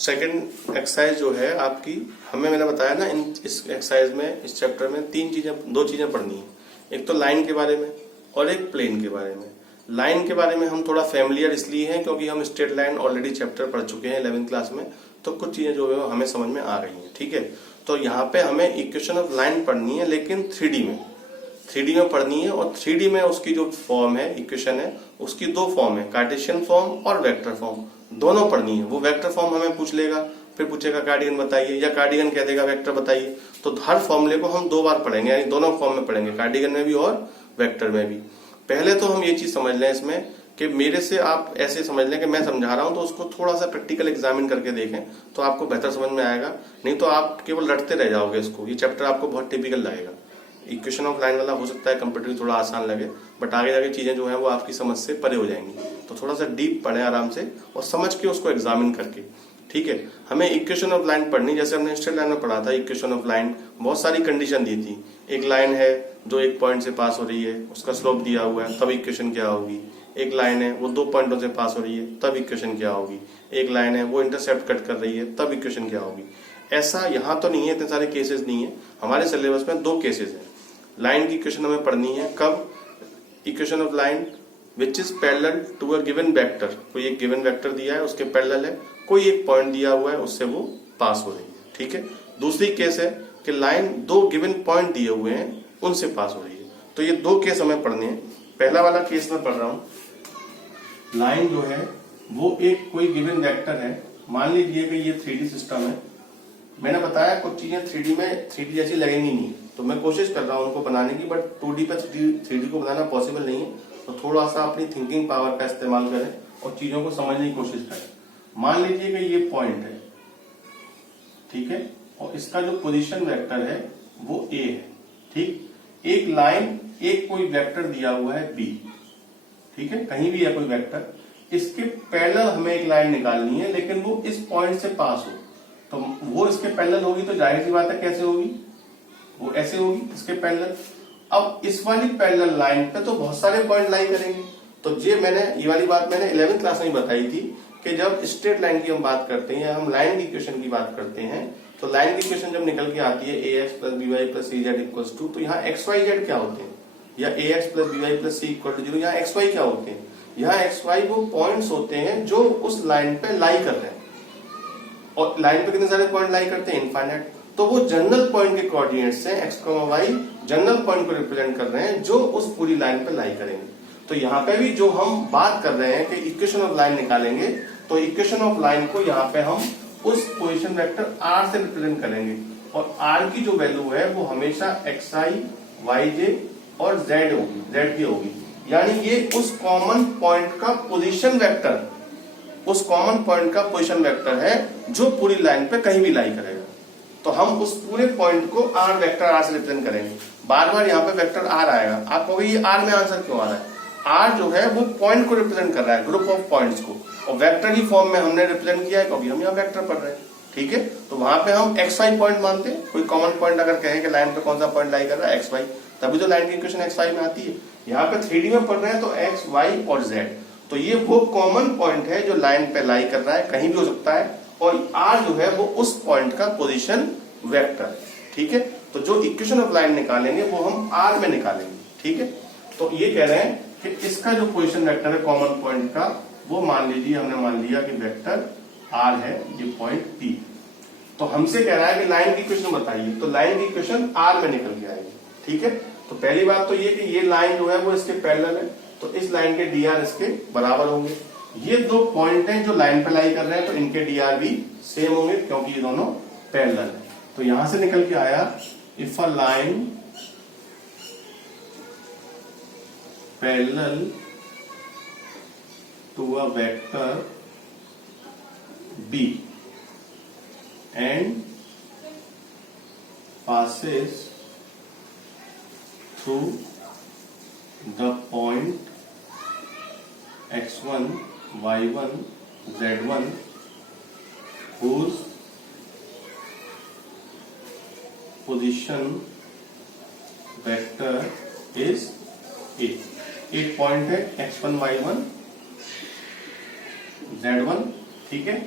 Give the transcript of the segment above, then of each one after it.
Second exercise जो है आपकी, मैंने बताया ना इस एक्सरसाइज में, इस चैप्टर में दो चीजें पढ़नी है। एक तो लाइन के बारे में और एक प्लेन के बारे में। लाइन के बारे में हम थोड़ा फैमिलियर इसलिए हैं क्योंकि हम स्ट्रेट लाइन ऑलरेडी चैप्टर पढ़ चुके हैं 11th क्लास में, तो कुछ चीजें जो है हमें समझ में आ गई हैं। ठीक है, तो यहाँ पे हमें इक्वेशन ऑफ लाइन पढ़नी है, लेकिन 3D में पढ़नी है। और 3D में उसकी जो फॉर्म है, इक्वेशन है, उसकी दो फॉर्म है, कार्टेशियन फॉर्म और वेक्टर फॉर्म, दोनों पढ़नी है। वो वेक्टर फॉर्म हमें पूछ लेगा, फिर पूछेगा कार्डिगन बताइए, या कार्डिगन कह देगा वेक्टर बताइए। तो हर फॉर्मूले को हम दो बार पढ़ेंगे, यानी दोनों फॉर्म में पढ़ेंगे, कार्डिगन में भी और वेक्टर में भी। पहले तो हम ये चीज समझ लें इसमें कि मेरे से आप ऐसे समझ लें कि मैं समझा रहा हूं, तो उसको थोड़ा सा प्रैक्टिकल एग्जामिन करके देखें तो आपको बेहतर समझ में आएगा। नहीं तो आप केवल रटते रह जाओगे इसको, ये चैप्टर आपको बहुत टिपिकल लगेगा। इक्वेशन ऑफ लाइन वाला हो सकता है कंप्यूटर थोड़ा आसान लगे, बट आगे जाके चीजें जो है वो आपकी समझ से परे हो जाएंगी। तो थोड़ा सा डीप पढ़े आराम से और समझ के उसको एग्जामिन करके। ठीक है, हमें इक्वेशन ऑफ लाइन पढ़नी, जैसे हमने स्ट्रेट लाइन में पढ़ा था इक्वेशन ऑफ लाइन, बहुत सारी कंडीशन दी थी। एक लाइन है जो एक पॉइंट से पास हो रही है, उसका स्लोप दिया हुआ है, तब इक्वेशन क्या होगी। एक लाइन है वो दो पॉइंटों से पास हो रही है, तब इक्वेशन क्या होगी। एक लाइन है वो इंटरसेप्ट कट कर रही है, तब इक्वेशन क्या होगी। ऐसा यहाँ तो नहीं है, इतने सारे केसेस नहीं है हमारे सिलेबस में। दो केसेस है। लाइन की इक्वेशन हमें पढ़नी है कब, equation of line which is parallel to a given vector. कोई एक गिवन वेक्टर दिया है, उसके पैरेलल है, कोई एक पॉइंट दिया हुआ है, उससे वो पास हो रही है। ठीक है, दूसरी केस है कि लाइन दो गिवन पॉइंट दिए हुए हैं, उनसे पास हो रही है। तो ये दो केस हमें पढ़ने हैं। पहला वाला केस में पढ़ रहा हूं, लाइन जो है वो एक कोई गिवन वेक्टर है। मान लीजिए कि ये 3D सिस्टम है। मैंने बताया कुछ चीजें 3D में 3D जैसी लगेंगी नहीं, तो मैं कोशिश कर रहा हूं उनको बनाने की, बट 2D पे 3D को बनाना पॉसिबल नहीं है। तो थोड़ा सा अपनी थिंकिंग पावर का इस्तेमाल करें और चीजों को समझने की कोशिश करें। मान लीजिए कि ये पॉइंट है, ठीक है, और इसका जो पोजीशन वेक्टर है वो A है। ठीक, एक लाइन, एक कोई वेक्टर दिया हुआ है B, ठीक है, कहीं भी है कोई वेक्टर, इसके पैरेलल हमें एक लाइन निकालनी है, लेकिन वो इस पॉइंट से पास हो। तो वो इसके पैरेलल होगी, तो जाहिर सी बात है कैसे होगी, वो ऐसे होगी इसके पैरेलल। अब इस वाली पैरेलल लाइन पे तो बहुत सारे पॉइंट लाई करेंगे। तो ये वाली बात मैंने 11th क्लास में बताई थी कि जब स्ट्रेट लाइन की हम बात करते हैं, हम लाइन की इक्वेशन की बात करते हैं, तो लाइन की इक्वेशन जब निकल के आती है ax plus by plus cz equals to, तो यहाँ xyz क्या होते हैं, या ax plus by plus c equal to 0, यहाँ xy क्या होते हैं। यहाँ xy वो पॉइंट्स होते हैं जो उस लाइन पे लाई कर रहे हैं, और लाइन पे कितने सारे पॉइंट लाई करते हैं, इनफाइनाइट। तो वो जनरल पॉइंट के कोऑर्डिनेट्स हैं, x, y जनरल पॉइंट को रिप्रेजेंट कर रहे हैं जो उस पूरी लाइन पे लाई करेंगे। तो यहाँ पे भी जो हम बात कर रहे हैं कि इक्वेशन ऑफ लाइन निकालेंगे, तो इक्वेशन ऑफ लाइन को यहाँ पे हम उस पोजीशन वेक्टर r से रिप्रेजेंट करेंगे, और r की जो वैल्यू है वो हमेशा xi, yj और z होगी। यानी ये उस कॉमन पॉइंट का पोजीशन वेक्टर, उस कॉमन पॉइंट का पोजीशन वेक्टर है जो पूरी लाइन पे कहीं भी लाई करेगा। तो हम उस पूरे पॉइंट को r वेक्टर r से रिप्रेजेंट करेंगे। बार बार यहाँ पे वेक्टर r आएगा, आप कहोगे ये r में आंसर क्यों आ रहा है। r जो है वो पॉइंट को रिप्रेजेंट कर रहा है, ग्रुप ऑफ पॉइंट्स को, और वेक्टर की फॉर्म में हमने रिप्रेजेंट किया है क्योंकि हम यहाँ वेक्टर पढ़ रहे हैं। ठीक है, तो वहां पे हम xy पॉइंट मानते हैं। कोई कॉमन पॉइंट अगर कहें कि लाइन पे कौन सा पॉइंट लाई कर रहा है, xy, तभी तो लाइन की इक्वेशन xy में आती है। यहाँ पे 3D में पढ़ रहे हैं तो x, y और z, तो ये वो कॉमन पॉइंट है जो लाइन पे लाई कर रहा है, कहीं भी हो सकता है, और r जो है वो उस पॉइंट का पोजीशन वेक्टर। ठीक है, तो जो इक्वेशन ऑफ लाइन निकालेंगे वो हम r में निकालेंगे। ठीक है, तो ये कह रहे हैं कि इसका जो पोजीशन वेक्टर है कॉमन पॉइंट का, वो मान लीजिए हमने मान लिया कि वेक्टर r है, ये पॉइंट P। तो हमसे कह रहा है कि लाइन की इक्वेशन बताइए, तो लाइन की इक्वेशन r में निकल के आएगी। ठीक है, तो पहली बात तो ये कि ये लाइन जो है वो इसके पैरेलल है, तो इस लाइन के dr इसके बराबर होंगे। ये दो पॉइंट हैं जो लाइन पे लाई कर रहे हैं, तो इनके dr भी सेम होंगे क्योंकि ये दोनों पैरेलल है। तो यहां से निकल के आया, if a line parallel to a vector b and passes through the point x1, y1, z1 whose position vector is a। एक पॉइंट है x1, y1, z1, ठीक है,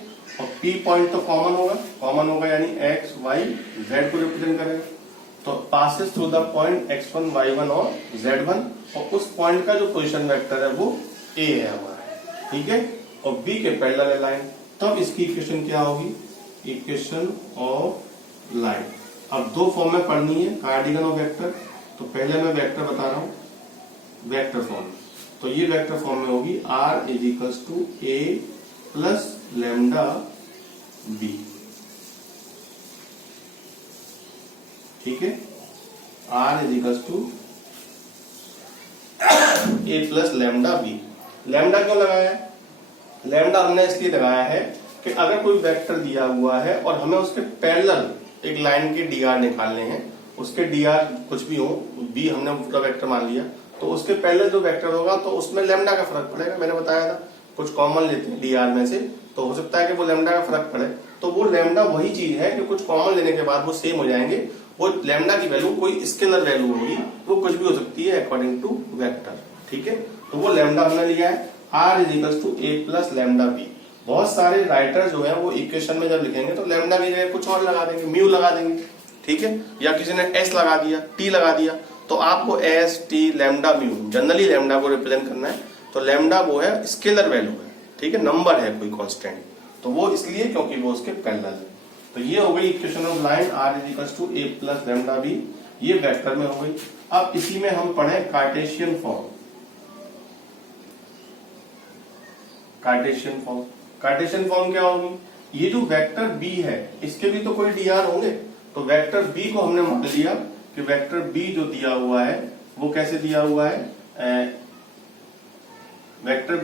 और P पॉइंट तो कॉमन होगा यानी x y z को represent करेगा। तो passes through the point x1 y1 और z1, और उस पॉइंट का जो पोजीशन वेक्टर है वो a है हमारा, ठीक है। और B के पैरेलल है लाइन, तब इसकी इक्वेशन क्या होगी, इक्वेशन ऑफ लाइन। अब दो फॉर्म में पढ़नी है, कार्डिगन और वेक्टर। तो पहले मैं वेक्टर बता रहा हूं, वेक्टर फॉर्म। तो ये वेक्टर फॉर्म में होगी r is equals to a plus lambda b, ठीक है। r is equals to a plus lambda b। Lambda क्यों लगाया है, लैम्डा हमने इसलिए लगाया है कि अगर कोई वेक्टर दिया हुआ है और हमें उसके पैरेलल एक लाइन के dr निकालने हैं, उसके dr कुछ भी हो, b हमने पूरा वेक्टर मान लिया, तो उसके पैरेलल जो वेक्टर होगा तो उसमें लैम्डा का फर्क पड़ेगा। मैंने बताया था कुछ कॉमन लेते हैं dr में से, तो हो सकता है कि वो लैम्डा का फर्क पड़े। तो वो लैम्डा वही चीज है कि कुछ कॉमन लेने के बाद वो सेम हो जाएंगे। वो लैम्डा की वैल्यू कोई स्केलर वैल्यू होगी, वो कुछ भी हो सकती है अकॉर्डिंग टू वेक्टर, ठीक है। तो वो लैम्डा हमने लिया है, r is equal to a plus lambda b। बहुत सारे राइटर जो है वो इक्वेशन में जब लिखेंगे तो लैम्डा की जगह कुछ और लगा देंगे, म्यू लगा देंगे, ठीक है। या किसी ने s लगा दिया, t लगा दिया, तो आपको s t lambda mu, generally lambda को रिप्रेजेंट करना है। तो लैम्डा वो है स्केलर वैल्यू है, ठीक है, नंबर है कोई कांस्टेंट, तो वो इसलिए क्योंकि वो उसके पैरेलल है। तो ये हो गई equation of line, r is equal to a plus lambda b, ये वेक्टर में हो गई। अब इसी में हम पढ़े Cartesian form. Cartesian form, Cartesian form क्या होगी, ये जो वेक्टर b है इसके भी तो कोई dr होंगे। तो वेक्टर b को हमने मान लिया कि वेक्टर b जो दिया हुआ है वो कैसे दिया हुआ है, वेक्टर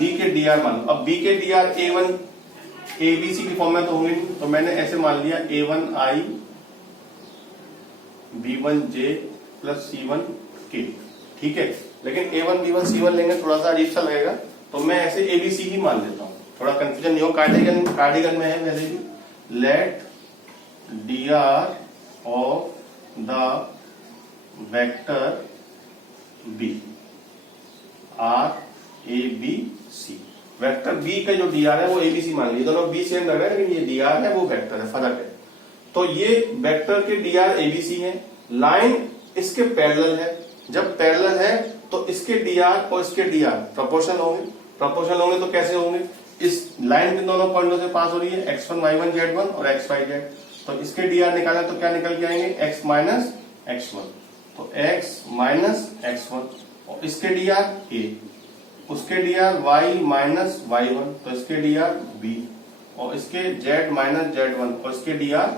b के dr मान लो। अब b के dr a1 abc की फॉर्म में तो होंगे नहीं, तो मैंने ऐसे मान लिया a1i b1j प्लस c1k, ठीक है। लेकिन a1 b1 c1 लेंगे थोड़ा सा अजीब सा लगेगा, तो मैं ऐसे एबीसी ही मान लेता हूं, थोड़ा कंफ्यूजन नहीं हो। कार्डिगन में है वैसे भी, let dr of the vector b r a b c। Vector b का जो dr है वो abc मान लीजिए, दोनों b सेम लग रहा है लेकिन ये dr है वो वेक्टर है, फर्क है। तो ये वेक्टर के dr abc है, लाइन इसके पैरेलल है, जब पैरेलल है तो इसके dr और इसके dr प्रोपोर्शनल होंगे। प्रोपोर्शनल होंगे तो कैसे होंगे, इस लाइन के दोनों पॉइंटों से पास हो रही है x1 y1 z1 और x y z, तो इसके dr निकालें तो क्या निकल के आएंगे, x माइनस x1, तो x माइनस x1, और इसके dr a, उसके dr y माइनस y1, तो इसके dr b, और इसके z माइनस z1 और इसके dr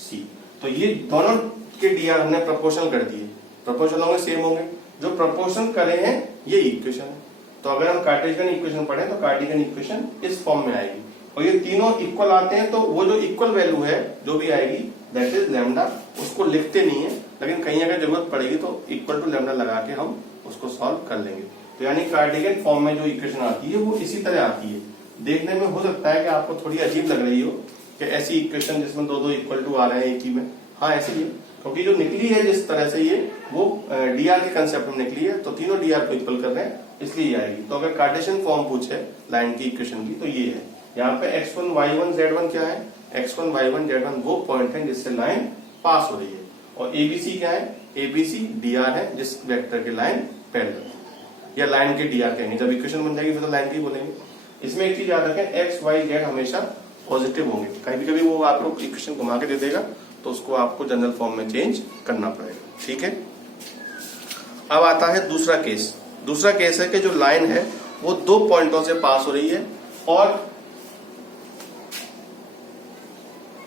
c। तो ये दोनों के dr हमने प्रोपोर्शनल कर दिए, प्रोपोर्शनल होंगे सेम होंगे, जो प्रोपोर्शन करे हैं ये इक्वेशन है। तो अगर हम कार्टेशियन इक्वेशन पढ़े तो कार्टेशियन इक्वेशन इस फॉर्म में आएगी, और ये तीनों इक्वल आते हैं, तो वो जो इक्वल वैल्यू है जो भी आएगी दैट इज लैम्डा, उसको लिखते नहीं है, लेकिन कहीं अगर जरूरत पड़ेगी तो इक्वल टू लैम्डा लगा के हम उसको सॉल्व कर लेंगे। तो यानी कार्टेशियन फॉर्म में जो इक्वेशन आती है वो इसी तरह आती है। देखने में हो सकता है कि आपको थोड़ी अजीब लग रही हो कि ऐसी इक्वेशन जिसमें दो इक्वल टू आ रहे हैं एक ही में, हाँ ऐसे ही, क्योंकि जो निकली है जिस तरह से ये वो dr के कंसेप्ट में निकली है, तो तीनों dr को इक्वल कर रहे हैं इसलिए ये आएगी। तो अगर कार्टेशियन फॉर्म पूछे लाइन की इक्वेशन की तो ये है। यहाँ पे x1 y1 z1 क्या है, x1 y1 z1 वो पॉइंट है जिससे लाइन पास हो रही है, और abc क्या है, abc dr है जिस वेक्टर के लाइन पैरेलल है, या लाइन के dr कहेंगे। जब इक्वेशन बन जाएगी फिर तो लाइन की बोलेंगे। इसमें एक चीज याद रखें, x y z हमेशा पॉजिटिव होंगे, कभी कभी वो आपको इक्वेशन घुमा के दे देगा तो उसको आपको जनरल फॉर्म में चेंज करना पड़ेगा, ठीक है। अब आता है दूसरा केस। दूसरा केस है कि जो लाइन है वो दो पॉइंटों से पास हो रही है, और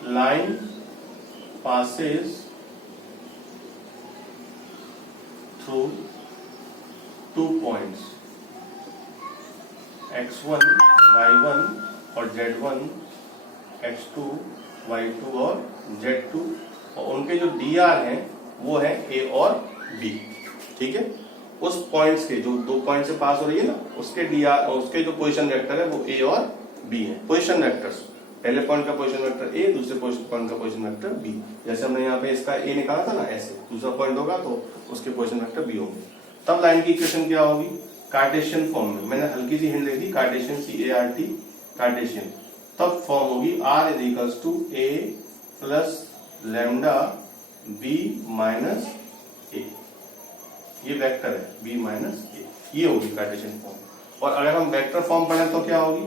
line passes through two points x1 y1 और z1, x2 y2 और z2, और उनके जो dr हैं वो है a और b, ठीक है। उस पॉइंट्स के जो दो पॉइंट से पास हो रही है ना, उसके dr और उसके जो पोजीशन वेक्टर है वो a और b है, पोजीशन वेक्टर्स। पहले पॉइंट का पोजीशन वेक्टर a, दूसरे पॉइंट का पोजीशन वेक्टर b। जैसे हमने यहाँ पे इसका a निकाला था ना, ऐसे दूसरा पॉइंट होगा तो उसके पोजीशन वेक्टर b होंगे। तब लाइन की इक्वेशन क्या होगी, कार्टेशियन फॉर्म में। मैंने हल्की सी हिंट दे दी, कार्टेशियन, CART, कार्टेशियन। तब फॉर्म होगी R is equals to A plus lambda B minus A। ये वेक्टर है B माइनस A, ये होगी कार्टेशियन फॉर्म। और अगर हम वेक्टर फॉर्म पढ़ें तो क्या होगी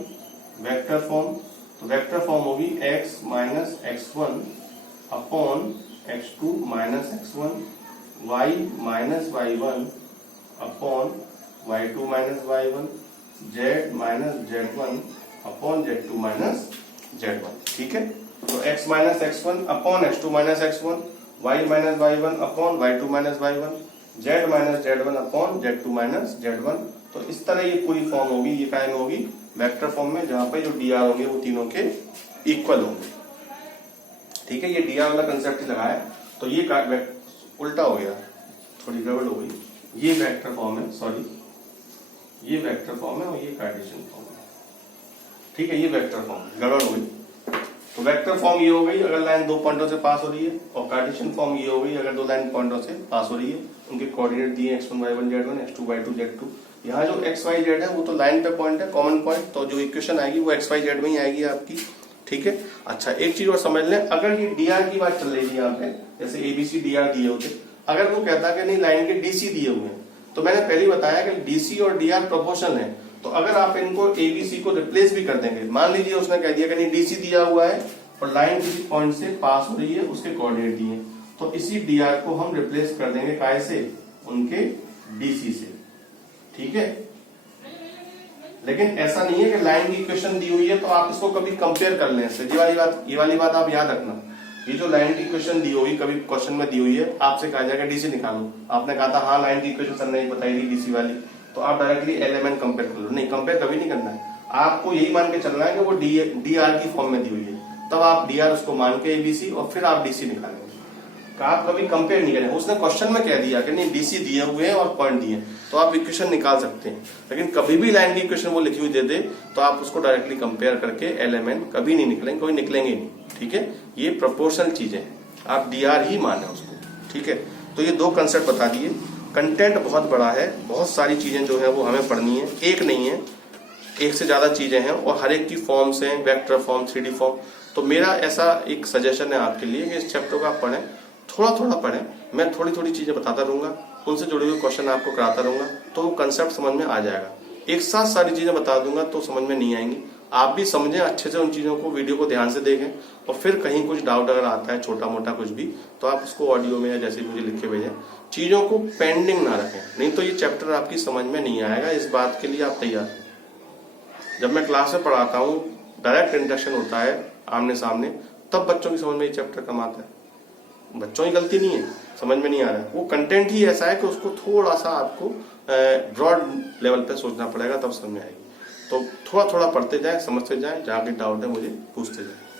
वेक्टर फॉर्म, तो वेक्टर फॉर्म होगी x minus x1 upon x2 minus x1, y minus y1 upon y2 minus y1, z minus z1 upon z2 minus z1। ठीक है, तो x minus x1 upon x2 minus x1, y minus y1 upon y2 minus y1, z minus z1 upon z2 minus z1। तो इस तरह ये पूरी form होगी, ये काय में होगी वेक्टर फॉर्म में, जहां पे जो dr होंगे वो तीनों के इक्वल होंगे। ठीक है, ये dr वाला कंसेप्ट ही लगाया, तो ये उल्टा हो गया, थोड़ी गड़बड़ हो गई। ये वेक्टर फॉर्म है, सॉरी ये वेक्टर फॉर्म है और ये कार्टेशियन फॉर्म है। ठीक है, ये वेक्टर फॉर्म गड़बड़ हो गई। तो वेक्टर फॉर्म ये हो गई अगर लाइन दो पॉइंटों से पास हो रही है, और कार्टेशियन फॉर्म ये हो गई अगर दो लाइन पॉइंटों से पास हो रही है, उनके कोऑर्डिनेट दिए x1 y1 z1, x2 y2 z2। यहाँ जो x y z है वो तो लाइन पे पॉइंट है, कॉमन पॉइंट, तो जो इक्वेशन आएगी वो x y z में ही आएगी आपकी। ठीक है, अच्छा एक चीज और समझ लें, अगर ये dr की बात चल रही थी यहाँ पे, जैसे ABC dr दिए होते, अगर वो कहता कि नहीं लाइन के DC दिए हुए हैं, तो मैंने पहले ही बताया कि DC और dr प्रोपोर्शनल है, तो अगर आप इनको ABC को रिप्लेस भी कर देंगे, मान लीजिए उसने कह दिया कि नहीं DC दिया हुआ है और लाइन किसी पॉइंट से पास हो रही है, उसके कोऑर्डिनेट दिए, तो इसी dr को हम रिप्लेस कर देंगे काय से, उनके DC से। ठीक है, लेकिन ऐसा नहीं है कि लाइन की इक्वेशन दी हुई है तो आप इसको कभी कंपेयर कर लें इससे। ये वाली बात आप याद रखना, ये जो लाइन की इक्वेशन दी हुई कभी क्वेश्चन में दी हुई है, आपसे कहा जाएगा डीसी निकालो, आपने कहा था हाँ लाइन की इक्वेशन सर नहीं बताई थी डीसी वाली, तो आप डायरेक्टली एलिमेंट कंपेयर कर लो। नहीं, कंपेयर कभी नहीं करना है, आपको यही मान के चलना है कि वो dr की फॉर्म में दी हुई है, तब आप dr उसको मान के ABC और फिर आप DC निकालेंगे। आप कभी कंपेयर नहीं करें, उसने क्वेश्चन में कह दिया कि नहीं DC दिए हुए हैं और पॉइंट दिए, तो आप इक्वेशन निकाल सकते हैं, लेकिन कभी भी लाइन की इक्वेशन वो लिखी हुई दे दे तो आप उसको डायरेक्टली कंपेयर करके एलिमेंट कभी नहीं निकलेंगे, कोई निकलेंगे नहीं। ठीक है, ये प्रोपोर्शनल चीजें हैं, आप dr ही माने उसको। ठीक है, तो ये दो कंसेप्ट बता दिए। कंटेंट बहुत बड़ा है, बहुत सारी चीजें जो है वो हमें पढ़नी है, एक नहीं है, एक से ज्यादा चीजें हैं और हर एक की फॉर्म्स हैं, वेक्टर फॉर्म, 3D फॉर्म। तो मेरा ऐसा एक सजेशन है आपके लिए कि इस चैप्टर को आप पढ़ें, थोड़ा थोड़ा पढ़ें, मैं थोड़ी थोड़ी चीजें बताता रहूंगा, उनसे जुड़े हुए क्वेश्चन आपको कराता रहूंगा, तो वो कंसेप्ट समझ में आ जाएगा। एक साथ सारी चीजें बता दूंगा तो समझ में नहीं आएंगी, आप भी समझें अच्छे से उन चीजों को, वीडियो को ध्यान से देखें, और फिर कहीं कुछ डाउट अगर आता है छोटा मोटा कुछ भी, तो आप उसको ऑडियो में या जैसे मुझे लिख के भेजें। चीजों को पेंडिंग ना रखें, नहीं तो ये चैप्टर आपकी समझ में नहीं आएगा। इस बात के लिए आप तैयार। जब मैं क्लास में पढ़ाता हूँ, डायरेक्ट इंटरेक्शन होता है आमने सामने, तब बच्चों की समझ में ये चैप्टर कम आता है। बच्चों की गलती नहीं है, समझ में नहीं आ रहा है, वो कंटेंट ही ऐसा है कि उसको थोड़ा सा आपको ब्रॉड लेवल पे सोचना पड़ेगा, तब समझ में आएगी। तो थोड़ा थोड़ा पढ़ते जाएं, समझते जाएं, जहाँ भी डाउट है मुझे पूछते जाएं।